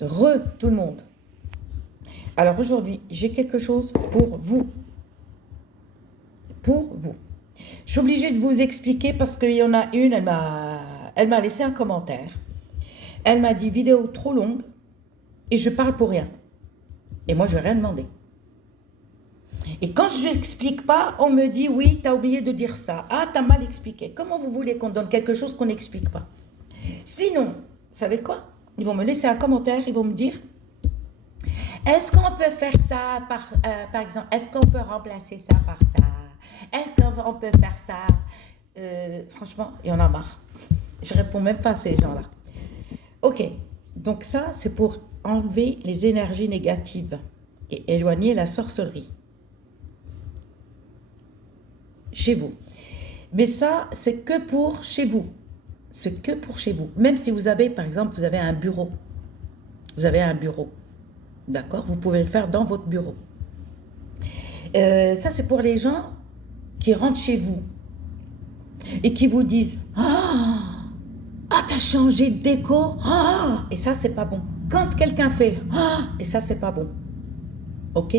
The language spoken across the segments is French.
Tout le monde. Alors aujourd'hui, j'ai quelque chose pour vous. Pour vous. Je suis obligée de vous expliquer parce qu'il y en a une, elle m'a laissé un commentaire. Elle m'a dit vidéo trop longue et je parle pour rien. Et moi, je vais rien demander. Et quand je n'explique pas, on me dit oui, t'as oublié de dire ça. Ah, t'as mal expliqué. Comment vous voulez qu'on donne quelque chose qu'on n'explique pas? Sinon, vous savez quoi? Ils vont me laisser un commentaire, ils vont me dire est-ce qu'on peut faire ça par exemple, est-ce qu'on peut remplacer ça par ça? Est-ce qu'on peut faire ça? Franchement, il y en a marre. Je réponds même pas à ces gens-là. Ok, donc ça, c'est pour enlever les énergies négatives et éloigner la sorcellerie chez vous. Mais ça, c'est que pour chez vous. C'est que pour chez vous. Même si vous avez, par exemple, vous avez un bureau. Vous avez un bureau. D'accord? Vous pouvez le faire dans votre bureau. Ça, c'est pour les gens qui rentrent chez vous et qui vous disent ah, t'as changé de déco. Ah, et ça, c'est pas bon. Quand quelqu'un fait et ça, c'est pas bon. Ok?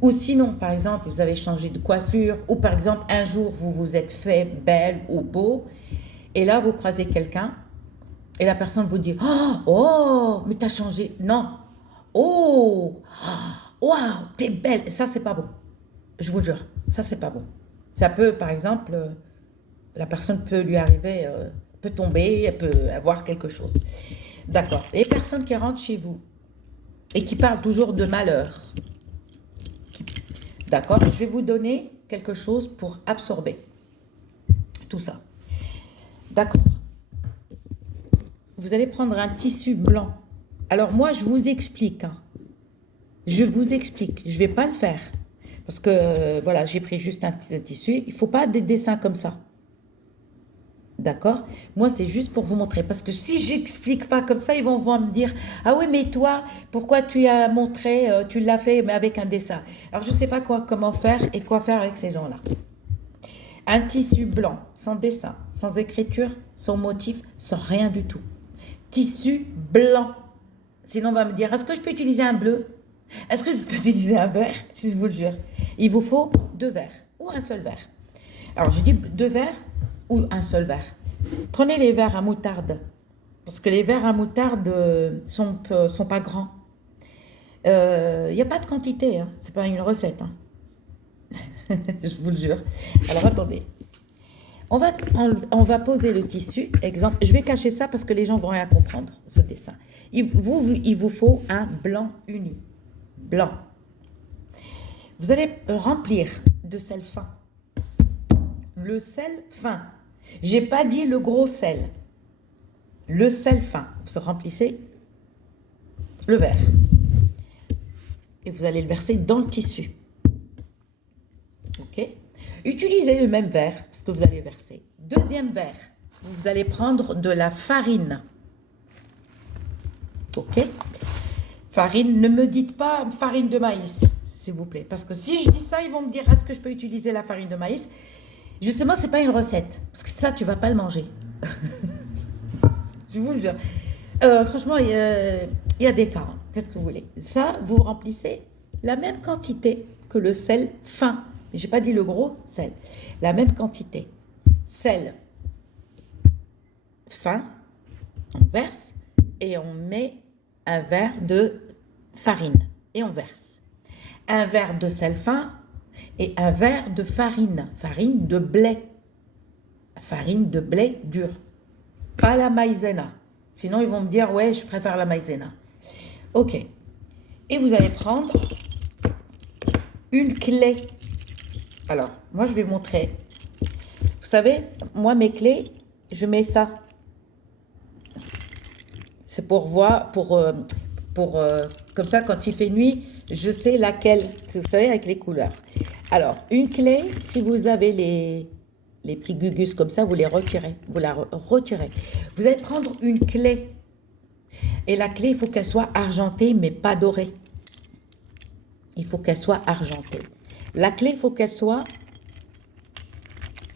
Ou sinon, par exemple, vous avez changé de coiffure, ou par exemple, un jour, vous vous êtes fait belle ou beau, et là, vous croisez quelqu'un, et la personne vous dit oh, mais t'as changé. Non. Oh, waouh, t'es belle. Ça, c'est pas bon. Je vous le jure, ça, c'est pas bon. Ça peut, par exemple, la personne peut lui arriver, peut tomber, elle peut avoir quelque chose. D'accord. Les personnes qui rentrent chez vous et qui parlent toujours de malheur, d'accord, je vais vous donner quelque chose pour absorber tout ça. D'accord. Vous allez prendre un tissu blanc. Alors moi, je vous explique. Je vous explique. Je ne vais pas le faire. Parce que, voilà, j'ai pris juste un tissu. Il ne faut pas des dessins comme ça. D'accord? Moi, c'est juste pour vous montrer. Parce que si j'explique pas comme ça, ils vont me dire ah oui, mais toi, pourquoi tu as montré, tu l'as fait, mais avec un dessin. Alors, je ne sais pas comment faire et quoi faire avec ces gens-là. Un tissu blanc, sans dessin, sans écriture, sans motif, sans rien du tout. Tissu blanc. Sinon, on va me dire est-ce que je peux utiliser un bleu? Est-ce que je peux utiliser un vert? Je vous le jure. Il vous faut 2 verres ou un seul verre. Alors, je dis 2 verres ou un seul verre. Prenez les verres à moutarde. Parce que les verres à moutarde sont pas grands. Il n'y a pas de quantité. Ce n'est pas une recette. Je vous le jure. Alors, attendez. On va poser le tissu. Exemple, je vais cacher ça parce que les gens vont rien comprendre, ce dessin. Il vous faut un blanc uni. Blanc. Vous allez remplir de sel fin. Le sel fin. J'ai pas dit le gros sel. Le sel fin. Vous remplissez le verre. Et vous allez le verser dans le tissu. Ok? Utilisez le même verre, parce que vous allez verser. Deuxième verre, vous allez prendre de la farine. Ok? Farine, ne me dites pas farine de maïs, s'il vous plaît. Parce que si je dis ça, ils vont me dire, est-ce que je peux utiliser la farine de maïs? Justement, ce n'est pas une recette. Parce que ça, tu ne vas pas le manger. Je vous le jure. Franchement, il y a des cas. Qu'est-ce que vous voulez? Ça, vous remplissez la même quantité que le sel fin. Je n'ai pas dit le gros sel. La même quantité. Sel fin, on verse et on met un verre de farine et on verse. Un verre de sel fin et un verre de farine. Farine de blé. Farine de blé dur. Pas la maïzena. Sinon, ils vont me dire, ouais, je préfère la maïzena. Ok. Et vous allez prendre une clé. Alors, moi, je vais montrer. Vous savez, moi, mes clés, je mets ça. C'est pour voir, comme ça, quand il fait nuit, je sais laquelle. Vous savez, avec les couleurs. Alors, une clé, si vous avez les petits gugus comme ça, vous les retirez. Vous la retirez. Vous allez prendre une clé. Et la clé, il faut qu'elle soit argentée, mais pas dorée. Il faut qu'elle soit argentée. La clé, il faut qu'elle soit...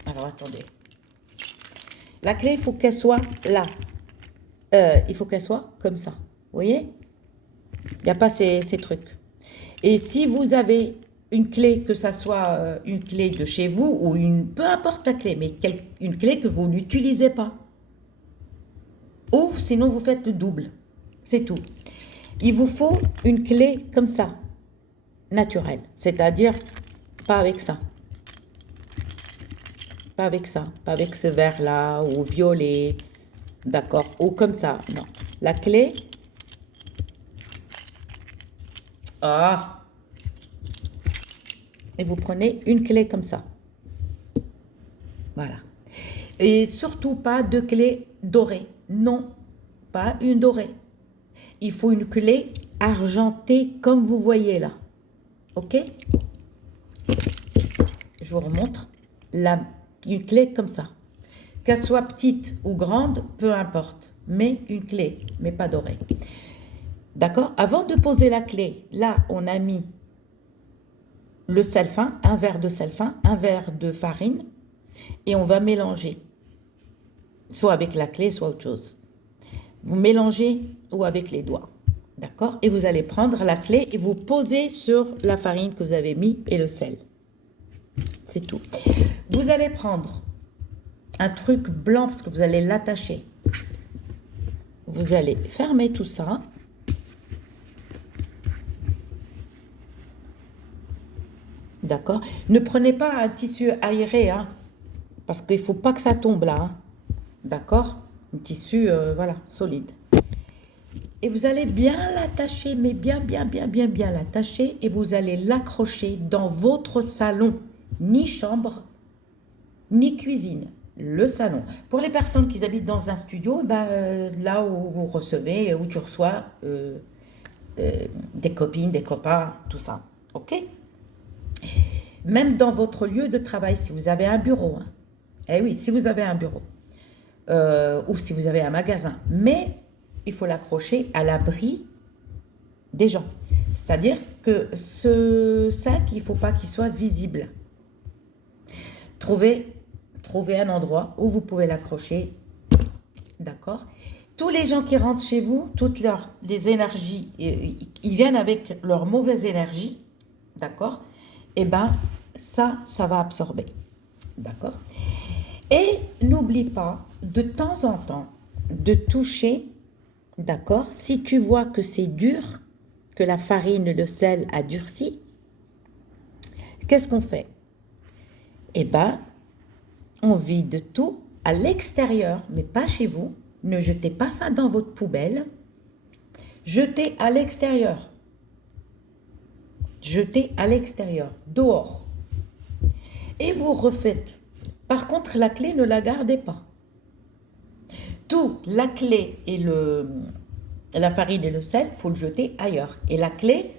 Alors, attendez. La clé, il faut qu'elle soit là. Il faut qu'elle soit comme ça. Vous voyez? Il n'y a pas ces trucs. Et si vous avez une clé, que ça soit une clé de chez vous ou peu importe la clé, mais une clé que vous n'utilisez pas. Ou sinon vous faites le double. C'est tout. Il vous faut une clé comme ça, naturelle. C'est-à-dire, pas avec ça. Pas avec ça. Pas avec ce vert-là ou violet. D'accord. Ou comme ça. Non. La clé. Ah. Et vous prenez une clé comme ça. Voilà. Et surtout pas de clé dorée. Non, pas une dorée. Il faut une clé argentée comme vous voyez là. Ok? Je vous remontre une clé comme ça. Qu'elle soit petite ou grande, peu importe. Mais une clé, mais pas dorée. D'accord? Avant de poser la clé, là, on a mis le sel fin, un verre de sel fin, un verre de farine. Et on va mélanger. Soit avec la clé, soit autre chose. Vous mélangez ou avec les doigts. D'accord? Et vous allez prendre la clé et vous posez sur la farine que vous avez mis et le sel. C'est tout. Vous allez prendre un truc blanc parce que vous allez l'attacher. Vous allez fermer tout ça. D'accord? Ne prenez pas un tissu aéré, hein, parce qu'il ne faut pas que ça tombe là. Hein. D'accord? Un tissu, voilà, solide. Et vous allez bien l'attacher, mais bien l'attacher. Et vous allez l'accrocher dans votre salon. Ni chambre, ni cuisine. Le salon. Pour les personnes qui habitent dans un studio, là où vous recevez, où tu reçois des copines, des copains, tout ça. OK? Même dans votre lieu de travail, si vous avez un bureau. Hein. Eh oui, si vous avez un bureau. Ou si vous avez un magasin. Mais il faut l'accrocher à l'abri des gens. C'est-à-dire que ce sac, il ne faut pas qu'il soit visible. Trouvez un endroit où vous pouvez l'accrocher. D'accord? Tous les gens qui rentrent chez vous, toutes les énergies, ils viennent avec leur mauvaise énergie. D'accord? Eh bien, ça va absorber. D'accord? Et n'oublie pas, de temps en temps, de toucher, d'accord? Si tu vois que c'est dur, que la farine, le sel a durci, qu'est-ce qu'on fait? Eh bien, on vide tout à l'extérieur, mais pas chez vous. Ne jetez pas ça dans votre poubelle. Jetez à l'extérieur. Jetez à l'extérieur, dehors. Et vous refaites. Par contre, la clé, ne la gardez pas. Tout, la clé et la farine et le sel, il faut le jeter ailleurs. Et la clé,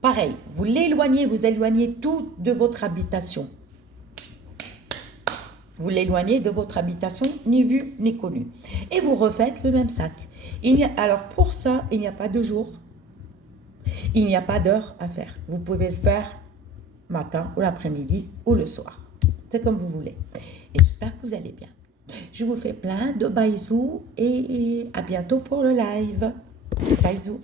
pareil, vous éloignez tout de votre habitation. Vous l'éloignez de votre habitation, ni vu, ni connu. Et vous refaites le même sac. Alors pour ça, il n'y a pas de jour, il n'y a pas d'heure à faire. Vous pouvez le faire matin ou l'après-midi ou le soir. C'est comme vous voulez. Et j'espère que vous allez bien. Je vous fais plein de bisous et à bientôt pour le live. Bisous.